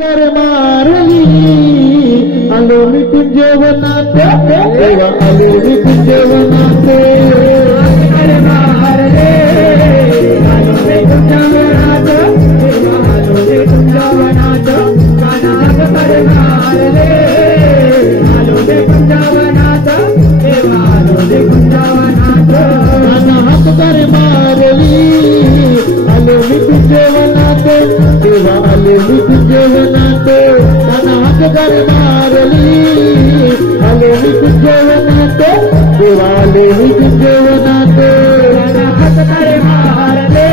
कर मारली आलोनी कुंजवनाते देवा आलोनी कुंजवनाते कर मारले आलोनी कुंजवनाते देवा आलोनी कुंजवनाते कानात कर मारले आलोनी कुंजवनाते देवा आलोनी कुंजवनाते कानात कर मारली आलोनी कुंजवनाते देवा आलोनी कुंजवनाते कानात कर मारली आलोनी कुंजवनाते देवा आलोनी कुंजवनाते कानात कर मारले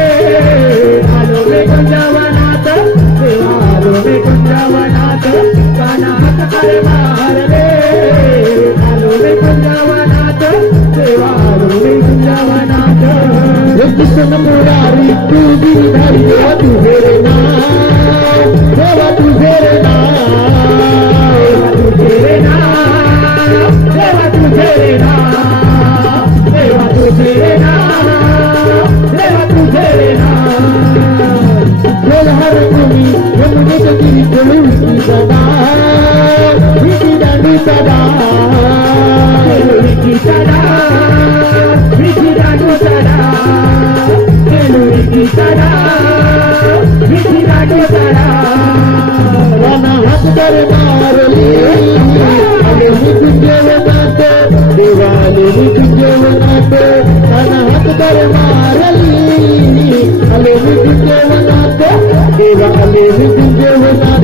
आलोनी कुंजवनाते देवा आलोनी कुंजवनाते कानात कर मारले आलोनी कुंजवनाते देवा आलोनी कुंजवनाते कृष्ण मुरारी तू गिरधारी देवा तुझे रे नाम देवा तुझे रे नाम तुझे रे नाम देवा तुझे रे नाम देवा तुझे रे नाम देवा तुझे रे नाम बोल हर भूमि यमुने के गिरी कोई उसकी सदा विधि डांडी सदा की सदा विधि डांडी सदा सदा विधि डांडी सदा वना हाथ कर मारली आलोनी कुंजवनाते देवा आलोनी कुंजवनाते वना हाथ कर मारली आलोनी कुंजवनाते देवा आलोनी कुंजवनाते